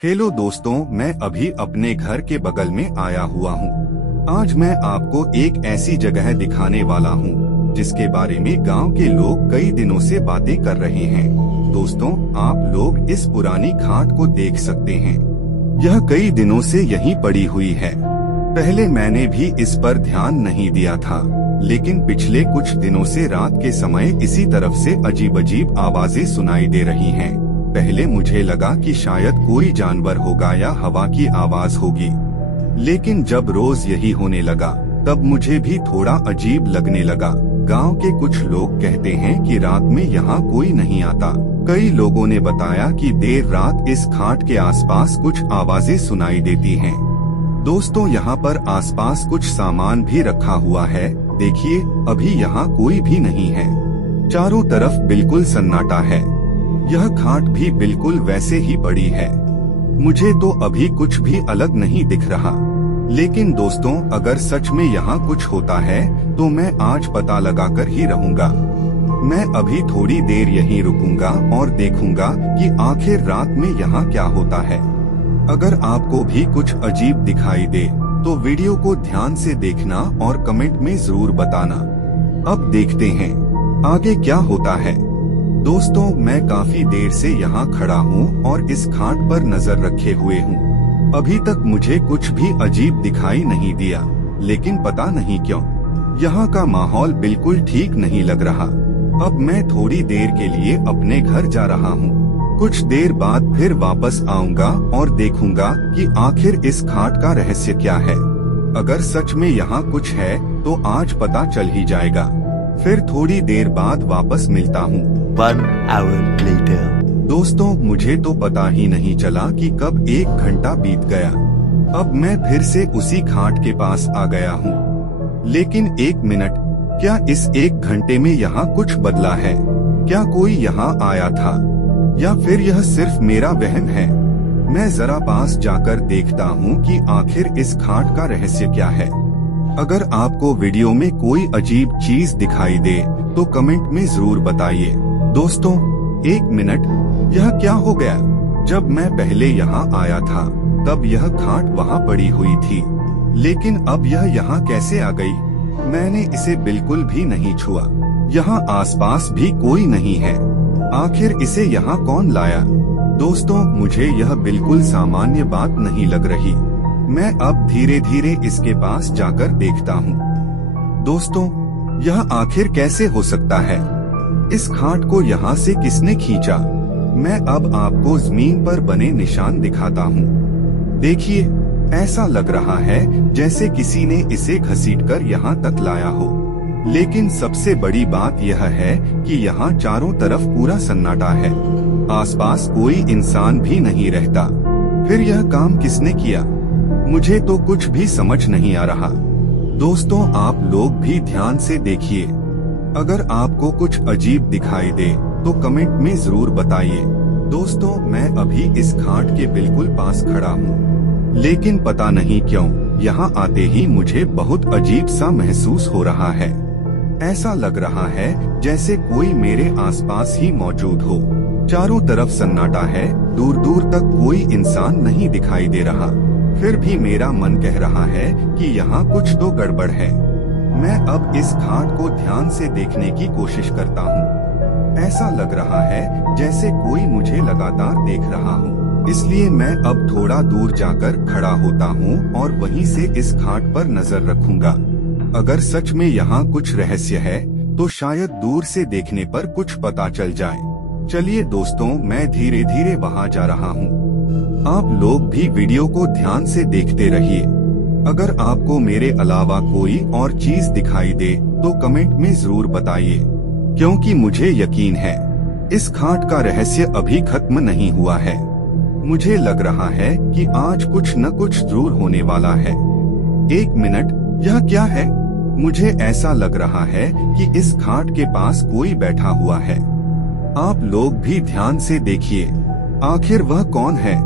Hello दोस्तों, मैं अभी अपने घर के बगल में आया हुआ हूँ। आज मैं आपको एक ऐसी जगह दिखाने वाला हूँ जिसके बारे में गांव के लोग कई दिनों से बातें कर रहे हैं। दोस्तों, आप लोग इस पुरानी घाट को देख सकते हैं। यह कई दिनों से यहीं पड़ी हुई है। पहले मैंने भी इस पर ध्यान नहीं दिया था, लेकिन पिछले कुछ दिनों से रात के समय इसी तरफ से अजीब अजीब आवाजें सुनाई दे रही हैं। पहले मुझे लगा कि शायद कोई जानवर होगा या हवा की आवाज होगी, लेकिन जब रोज यही होने लगा तब मुझे भी थोड़ा अजीब लगने लगा। गांव के कुछ लोग कहते हैं कि रात में यहाँ कोई नहीं आता। कई लोगों ने बताया कि देर रात इस घाट के आसपास कुछ आवाजें सुनाई देती हैं। दोस्तों, यहाँ पर आसपास कुछ सामान भी रखा हुआ है। देखिए, अभी यहाँ कोई भी नहीं है। चारों तरफ बिल्कुल सन्नाटा है। यह घाट भी बिल्कुल वैसे ही पड़ी है। मुझे तो अभी कुछ भी अलग नहीं दिख रहा, लेकिन दोस्तों, अगर सच में यहाँ कुछ होता है तो मैं आज पता लगाकर ही रहूँगा। मैं अभी थोड़ी देर यहीं रुकूंगा और देखूंगा कि आखिर रात में यहाँ क्या होता है। अगर आपको भी कुछ अजीब दिखाई दे तो वीडियो को ध्यान से देखना और कमेंट में जरूर बताना। अब देखते हैं आगे क्या होता है। दोस्तों, मैं काफी देर से यहाँ खड़ा हूँ और इस घाट पर नजर रखे हुए हूँ। अभी तक मुझे कुछ भी अजीब दिखाई नहीं दिया, लेकिन पता नहीं क्यों यहाँ का माहौल बिल्कुल ठीक नहीं लग रहा। अब मैं थोड़ी देर के लिए अपने घर जा रहा हूँ। कुछ देर बाद फिर वापस आऊंगा और देखूंगा कि आखिर इस घाट का रहस्य क्या है। अगर सच में यहाँ कुछ है तो आज पता चल ही जाएगा। फिर थोड़ी देर बाद वापस मिलता हूँ। 1 hour later. दोस्तों, मुझे तो पता ही नहीं चला कि कब 1 घंटा बीत गया। अब मैं फिर से उसी घाट के पास आ गया हूँ। लेकिन 1 मिनट, क्या इस 1 घंटे में यहाँ कुछ बदला है? क्या कोई यहाँ आया था या फिर यह सिर्फ मेरा वहम है? मैं जरा पास जाकर देखता हूँ कि आखिर इस घाट का रहस्य क्या है। अगर आपको वीडियो में कोई अजीब चीज दिखाई दे तो कमेंट में जरूर बताइए। दोस्तों, 1 मिनट, यह क्या हो गया? जब मैं पहले यहाँ आया था तब यह घाट वहाँ पड़ी हुई थी, लेकिन अब यह यहाँ कैसे आ गई? मैंने इसे बिल्कुल भी नहीं छुआ। यहाँ आसपास भी कोई नहीं है। आखिर इसे यहाँ कौन लाया? दोस्तों, मुझे यह बिल्कुल सामान्य बात नहीं लग रही। मैं अब धीरे धीरे इसके पास जाकर देखता हूँ। दोस्तों, यह आखिर कैसे हो सकता है? इस घाट को यहाँ से किसने खींचा? मैं अब आपको जमीन पर बने निशान दिखाता हूँ। देखिए, ऐसा लग रहा है जैसे किसी ने इसे घसीटकर यहाँ तक लाया हो। लेकिन सबसे बड़ी बात यह है कि यहाँ चारों तरफ पूरा सन्नाटा है। आसपास कोई इंसान भी नहीं रहता। फिर यह काम किसने किया? मुझे तो कुछ भी समझ नहीं आ रहा। दोस्तों, आप लोग भी ध्यान से देखिए। अगर आपको कुछ अजीब दिखाई दे तो कमेंट में जरूर बताइए। दोस्तों, मैं अभी इस घाट के बिल्कुल पास खड़ा हूँ, लेकिन पता नहीं क्यों यहाँ आते ही मुझे बहुत अजीब सा महसूस हो रहा है। ऐसा लग रहा है जैसे कोई मेरे आसपास ही मौजूद हो। चारों तरफ सन्नाटा है, दूर दूर तक कोई इंसान नहीं दिखाई दे रहा। फिर भी मेरा मन कह रहा है कि यहाँ कुछ तो गड़बड़ है। मैं अब इस घाट को ध्यान से देखने की कोशिश करता हूँ। ऐसा लग रहा है जैसे कोई मुझे लगातार देख रहा हो। इसलिए मैं अब थोड़ा दूर जाकर खड़ा होता हूँ और वहीं से इस घाट पर नजर रखूंगा। अगर सच में यहाँ कुछ रहस्य है तो शायद दूर से देखने पर कुछ पता चल जाए। चलिए दोस्तों, मैं धीरे धीरे वहाँ जा रहा हूँ। आप लोग भी वीडियो को ध्यान से देखते रहिए। अगर आपको मेरे अलावा कोई और चीज दिखाई दे तो कमेंट में जरूर बताइए, क्योंकि मुझे यकीन है इस घाट का रहस्य अभी खत्म नहीं हुआ है। मुझे लग रहा है कि आज कुछ न कुछ जरूर होने वाला है। 1 मिनट, यह क्या है? मुझे ऐसा लग रहा है कि इस घाट के पास कोई बैठा हुआ है। आप लोग भी ध्यान से देखिए, आखिर वह कौन है?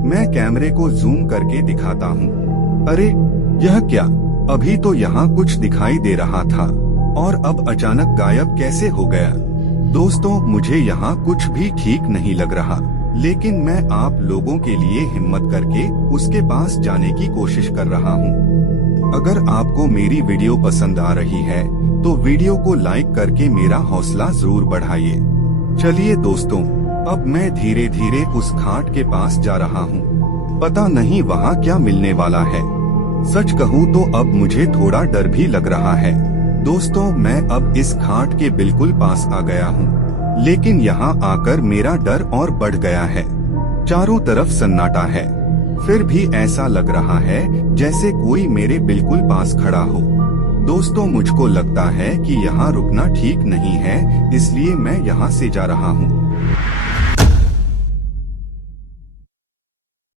मैं कैमरे को जूम करके दिखाता हूँ। अरे, यह क्या? अभी तो यहाँ कुछ दिखाई दे रहा था और अब अचानक गायब कैसे हो गया? दोस्तों, मुझे यहाँ कुछ भी ठीक नहीं लग रहा। लेकिन मैं आप लोगों के लिए हिम्मत करके उसके पास जाने की कोशिश कर रहा हूँ। अगर आपको मेरी वीडियो पसंद आ रही है तो वीडियो को लाइक करके मेरा हौसला जरूर बढ़ाइए। चलिए दोस्तों, अब मैं धीरे धीरे उस घाट के पास जा रहा हूँ। पता नहीं वहाँ क्या मिलने वाला है। सच कहूँ तो अब मुझे थोड़ा डर भी लग रहा है। दोस्तों, मैं अब इस घाट के बिल्कुल पास आ गया हूँ, लेकिन यहाँ आकर मेरा डर और बढ़ गया है। चारों तरफ सन्नाटा है, फिर भी ऐसा लग रहा है जैसे कोई मेरे बिल्कुल पास खड़ा हो। दोस्तों, मुझको लगता है कि यहाँ रुकना ठीक नहीं है, इसलिए मैं यहाँ से जा रहा हूँ।